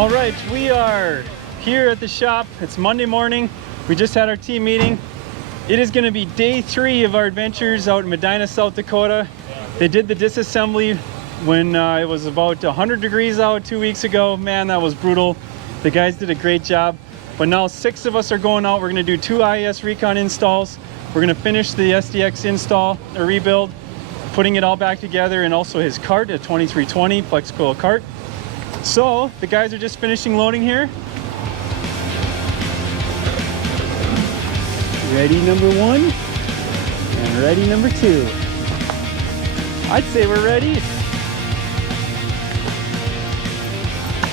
All right, we are here at the shop. It's Monday morning. We just had our team meeting. It is going to be day 3 of our adventures out in Medina, South Dakota. They did the disassembly when it was about 100 degrees out 2 weeks ago. Man, that was brutal. The guys did a great job. But now 6 of us are going out. We're going to do 2 IS Recon installs. We're going to finish the SDX install, a rebuild, putting it all back together, and also his cart, a 2320 Flexi-coil cart. So the guys are just finishing loading here. Ready number 1 and ready number 2. I'd say we're ready.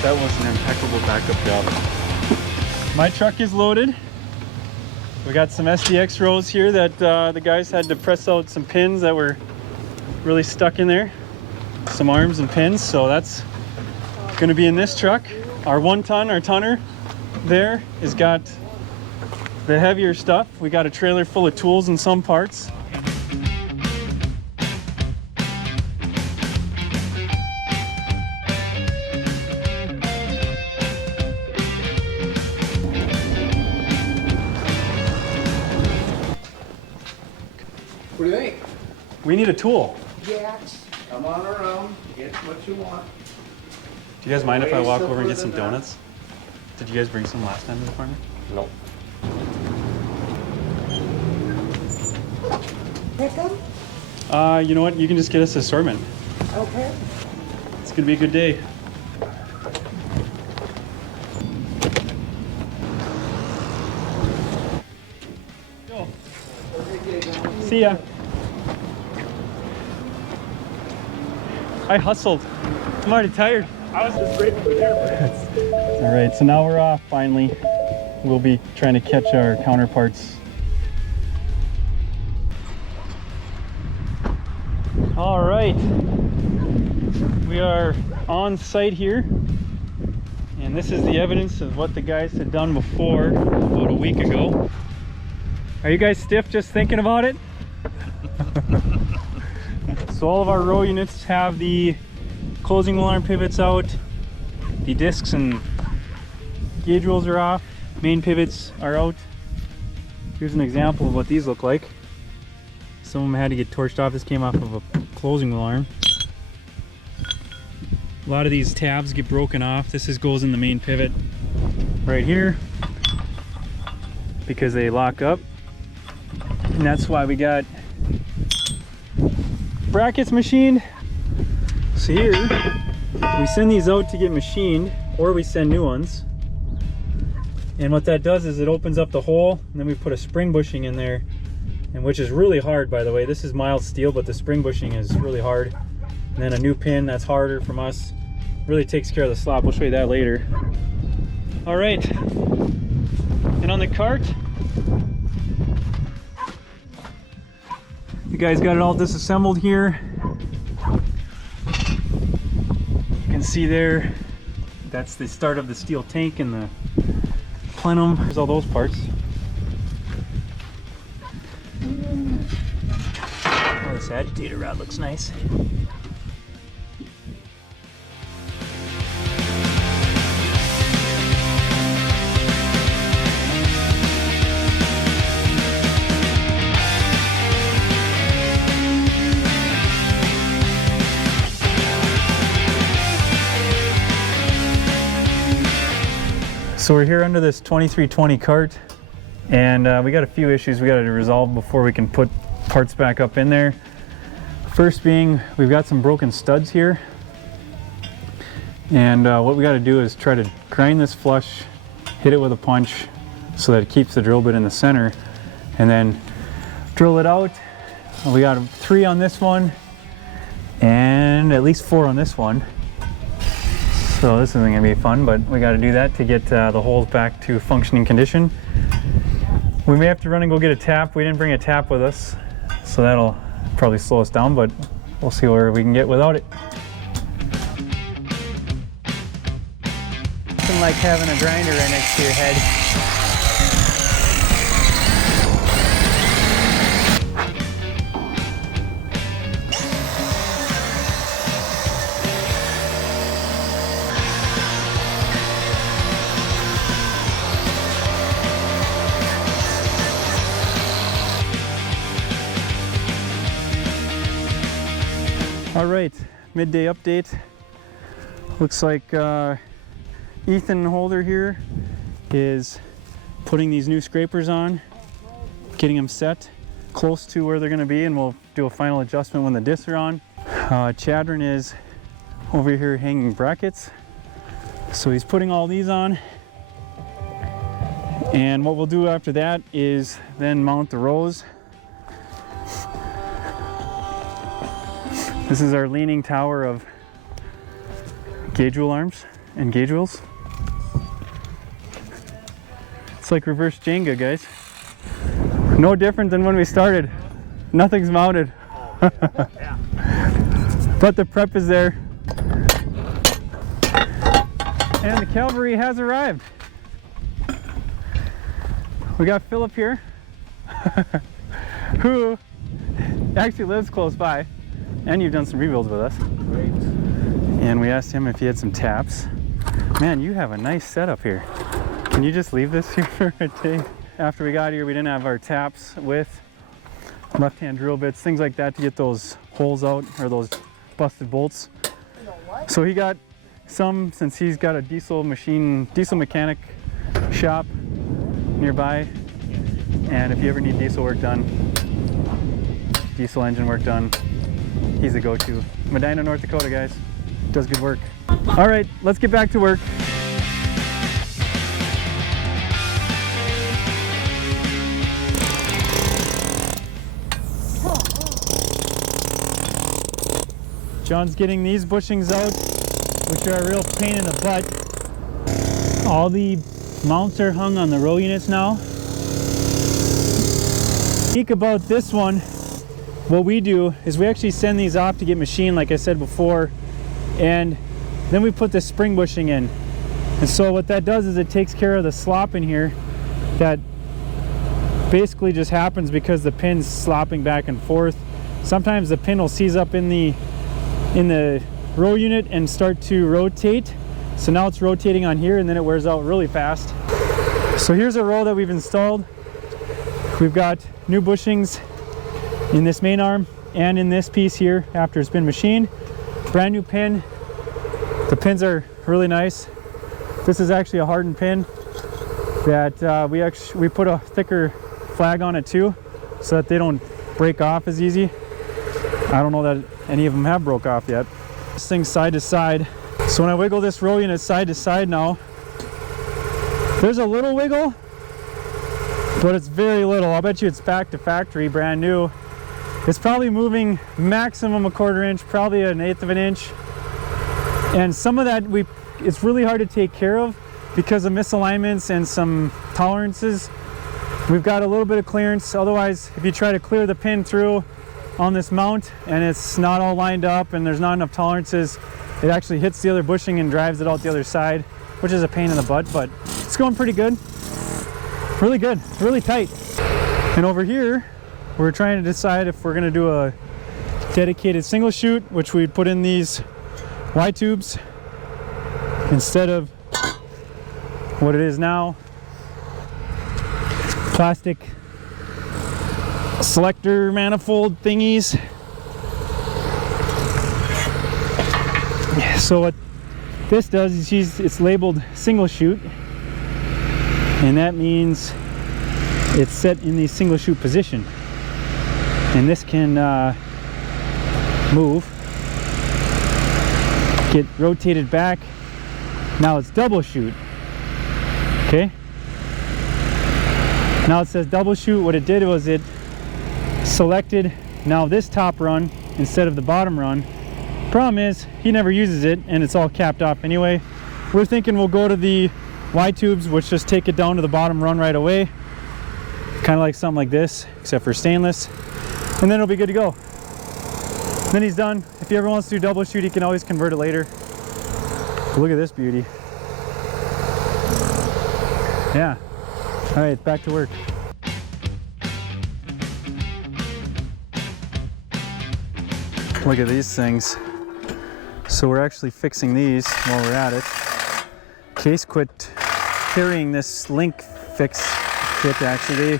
That was an impeccable backup job. My truck is loaded. We got some SDX rows here that the guys had to press out some pins that were really stuck in there. Some arms and pins, so that's going to be in this truck. Our 1 ton, our tonner there has got the heavier stuff. We got a trailer full of tools and some parts. What do you think? We need a tool. Yes. Come on around, get what you want. Do you guys mind if I walk over and get some donuts? Did you guys bring some last time to the farm? No. Pick them? You know what? You can just get us assortment. Okay. It's gonna be a good day. Go. See ya. I hustled. I'm already tired. I was just waiting for there. All right, so now we're off finally. We'll be trying to catch our counterparts. All right, we are on site here, and this is the evidence of what the guys had done before about a week ago. Are you guys stiff just thinking about it? So all of our row units have the closing alarm pivots out, the discs and gauge wheels are off, main pivots are out. Here's an example of what these look like. Some of them had to get torched off. This came off of a closing alarm. A lot of these tabs get broken off. This goes in the main pivot right here because they lock up, and that's why we got brackets machined. So here we send these out to get machined, or we send new ones, and what that does is it opens up the hole, and then we put a spring bushing in there, and which is really hard, by the way. This is mild steel, but the spring bushing is really hard. And then a new pin that's harder from us really takes care of the slop. We'll show you that later. All right, and on the cart, you guys got it all disassembled here. You can see there, that's the start of the steel tank and the plenum. There's all those parts. Oh, this agitator rod looks nice. So we're here under this 2320 cart, and we got a few issues we got to resolve before we can put parts back up in there. First being, we've got some broken studs here, and what we got to do is try to grind this flush, hit it with a punch so that it keeps the drill bit in the center, and then drill it out. We got 3 on this one and at least 4 on this one. So this isn't gonna be fun, but we got to do that to get the holes back to functioning condition. We may have to run and go get a tap. We didn't bring a tap with us, so that'll probably slow us down, but we'll see where we can get without it. Nothing like having a grinder right next to your head. All right, midday update. Looks like Ethan Holder here is putting these new scrapers on, getting them set close to where they're going to be, and we'll do a final adjustment when the discs are on. Chadron is over here hanging brackets, so he's putting all these on. And what we'll do after that is then mount the rows. This is our leaning tower of gauge wheel arms and gauge wheels. It's like reverse Jenga, guys. No different than when we started. Nothing's mounted. But the prep is there. And the cavalry has arrived. We got Philip here, who actually lives close by, and you've done some rebuilds with us. Great. And we asked him if he had some taps. Man, you have a nice setup here. Can you just leave this here for a day? After we got here, we didn't have our taps with left-hand drill bits, things like that to get those holes out, or those busted bolts. So he got some, since he's got a diesel mechanic shop nearby. And if you ever need diesel work done, diesel engine work done, he's a go-to. Medina, North Dakota, guys. Does good work. All right, let's get back to work. John's getting these bushings out, which are a real pain in the butt. All the mounts are hung on the row units now. Unique about this one, what we do is we actually send these off to get machined, like I said before, and then we put the spring bushing in. And so what that does is it takes care of the slop in here that basically just happens because the pin's slopping back and forth. Sometimes the pin will seize up in the row unit and start to rotate. So now it's rotating on here, and then it wears out really fast. So here's a row that we've installed. We've got new bushings in this main arm and in this piece here after it's been machined. Brand new pin. The pins are really nice. This is actually a hardened pin that we put a thicker flag on it too, so that they don't break off as easy. I don't know that any of them have broke off yet. This thing's side to side. So when I wiggle this row unit side to side now, there's a little wiggle, but it's very little. I'll bet you it's back to factory, brand new. It's probably moving maximum a 1/4 inch, probably 1/8 of an inch. And some of that it's really hard to take care of because of misalignments and some tolerances. We've got a little bit of clearance. Otherwise, if you try to clear the pin through on this mount and it's not all lined up and there's not enough tolerances, it actually hits the other bushing and drives it out the other side, which is a pain in the butt, but it's going pretty good. Really good, really tight. And over here, we're trying to decide if we're gonna do a dedicated single chute, which we'd put in these Y tubes instead of what it is now, plastic selector manifold thingies. So what this does is it's labeled single chute, and that means it's set in the single chute position, and this can move, get rotated back. Now it's double chute. Okay, now it says double chute. What it did was it selected now this top run instead of the bottom run. Problem is he never uses it and it's all capped off anyway. We're thinking we'll go to the Y tubes, which just take it down to the bottom run right away, kind of like something like this except for stainless, and then it'll be good to go. Then he's done. If he ever wants to do double chute, he can always convert it later. But look at this beauty. Yeah. All right, back to work. Look at these things. So we're actually fixing these while we're at it. Case quit carrying this link fix kit. Actually,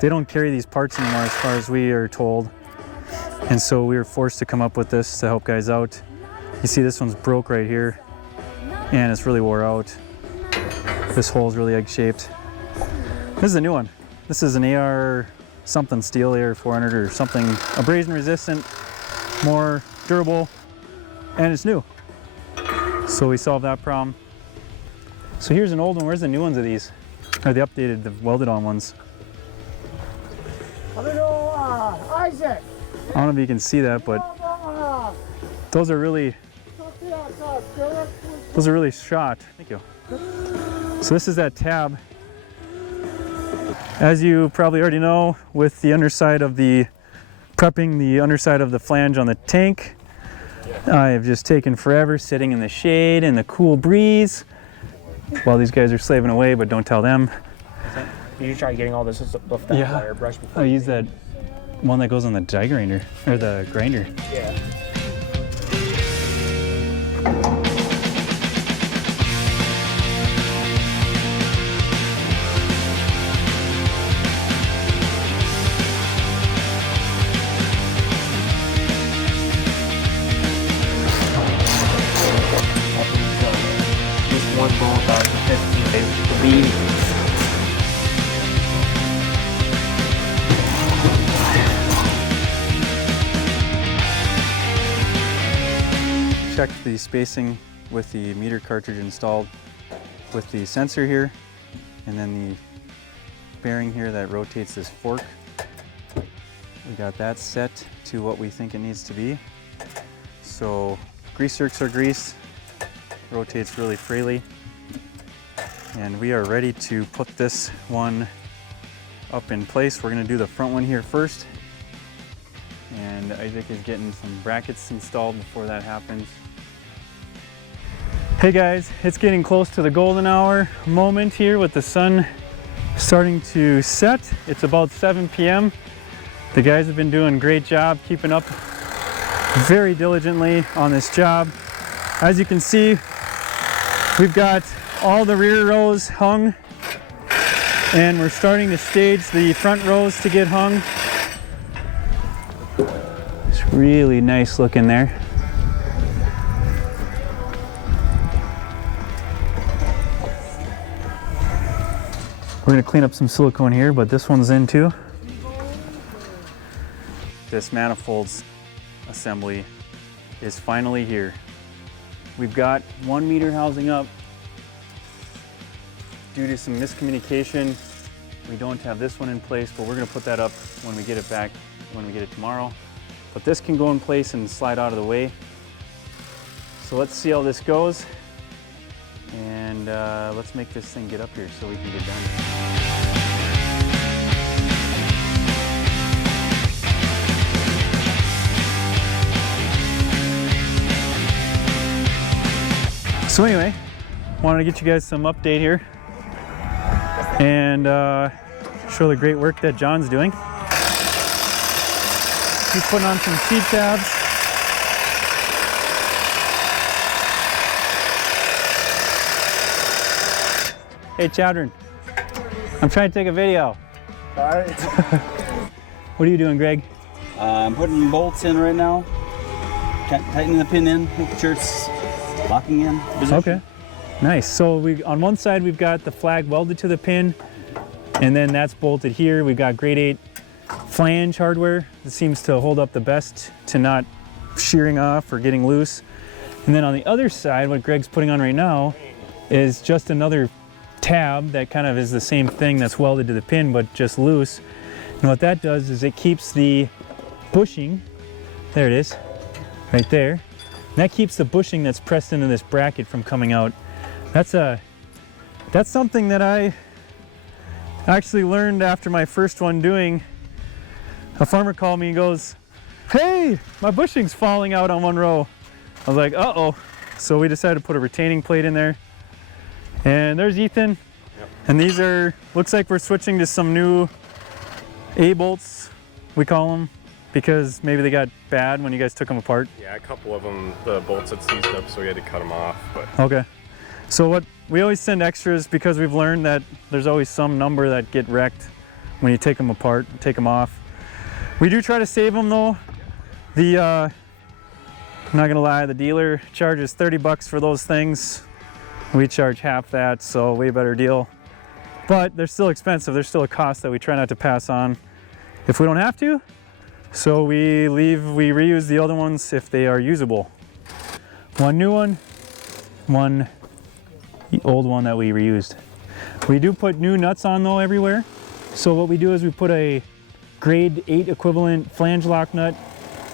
they don't carry these parts anymore as far as we are told. And so we were forced to come up with this to help guys out. You see this one's broke right here and it's really wore out. This hole's really egg-shaped. This is a new one. This is an AR something steel, AR 400 or something, abrasion resistant, more durable, and it's new. So we solved that problem. So here's an old one. Where's the new ones of these? Or the updated, the welded on ones? Isaac. I don't know if you can see that, but those are really shot. Thank you. So this is that tab. As you probably already know, with the underside of the prepping the underside of the flange on the tank, I have just taken forever sitting in the shade in the cool breeze while these guys are slaving away, but don't tell them. You try getting all this stuff with that wire brush before. I use that one that goes on the die grinder, or the grinder. Yeah. Just one bolt out of 15 days. Leave. Checked the spacing with the meter cartridge installed with the sensor here, and then the bearing here that rotates this fork. We got that set to what we think it needs to be. So grease zerks are greased, rotates really freely, and we are ready to put this one up in place. We're going to do the front one here first, and Isaac is getting some brackets installed before that happens. Hey guys, it's getting close to the golden hour moment here with the sun starting to set. It's about 7 p.m. The guys have been doing a great job keeping up very diligently on this job. As you can see, we've got all the rear rows hung, and we're starting to stage the front rows to get hung. It's really nice looking there. We're going to clean up some silicone here, but this one's in too. This manifolds assembly is finally here. We've got 1 meter housing up. Due to some miscommunication, we don't have this one in place, but we're going to put that up when we get it back, when we get it tomorrow. But this can go in place and slide out of the way. So let's see how this goes. And let's make this thing get up here so we can get done. So anyway, wanted to get you guys some update here and show the great work that John's doing. He's putting on some seat tabs. Hey Chowdhury, I'm trying to take a video. All right. What are you doing, Greg? I'm putting bolts in right now, tightening the pin in, making sure it's locking in position. Okay, nice. So on one side we've got the flag welded to the pin, and then that's bolted here. We've got grade 8 flange hardware that seems to hold up the best to not shearing off or getting loose. And then on the other side, what Greg's putting on right now is just another tab that kind of is the same thing that's welded to the pin but just loose. And what that does is it keeps the bushing, there it is, right there. And that keeps the bushing that's pressed into this bracket from coming out. That's something that I actually learned after my first one doing. A farmer called me and goes, "Hey, my bushing's falling out on one row." I was like, uh-oh. So we decided to put a retaining plate in there. And there's Ethan. Yep. And these are, looks like we're switching to some new A-bolts, we call them, because maybe they got bad when you guys took them apart. Yeah, a couple of them, the bolts had seized up, so we had to cut them off. But okay. So what we always send extras because we've learned that there's always some number that get wrecked when you take them apart, take them off. We do try to save them though. I'm not gonna lie, the dealer charges 30 bucks for those things. We charge half that, so way better deal. But they're still expensive. There's still a cost that we try not to pass on if we don't have to. So we reuse the other ones if they are usable. One new one, one old one that we reused. We do put new nuts on though everywhere. So what we do is we put a grade 8 equivalent flange lock nut,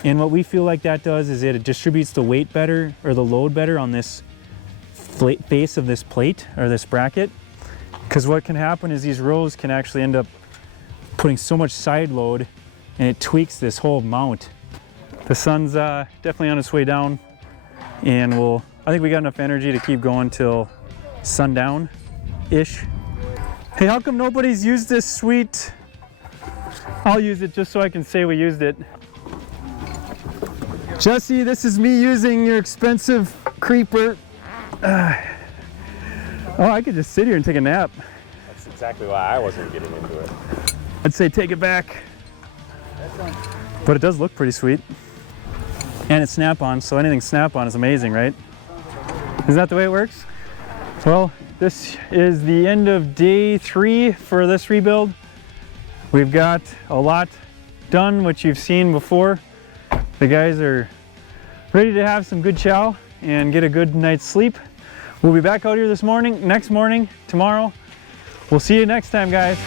and what we feel like that does is it distributes the weight better, or the load better on this face of this plate or this bracket. Because what can happen is these rows can actually end up putting so much side load, and it tweaks this whole mount. The sun's definitely on its way down, and I think we got enough energy to keep going till sundown-ish. Hey, how come nobody's used this sweet? I'll use it just so I can say we used it. Jesse, this is me using your expensive creeper. Oh, I could just sit here and take a nap. That's exactly why I wasn't getting into it. I'd say take it back. But it does look pretty sweet. And it's snap-on, so anything snap-on is amazing, right? Is that the way it works? Well, this is the end of day 3 for this rebuild. We've got a lot done, which you've seen before. The guys are ready to have some good chow and get a good night's sleep. We'll be back out here next morning, tomorrow. We'll see you next time, guys.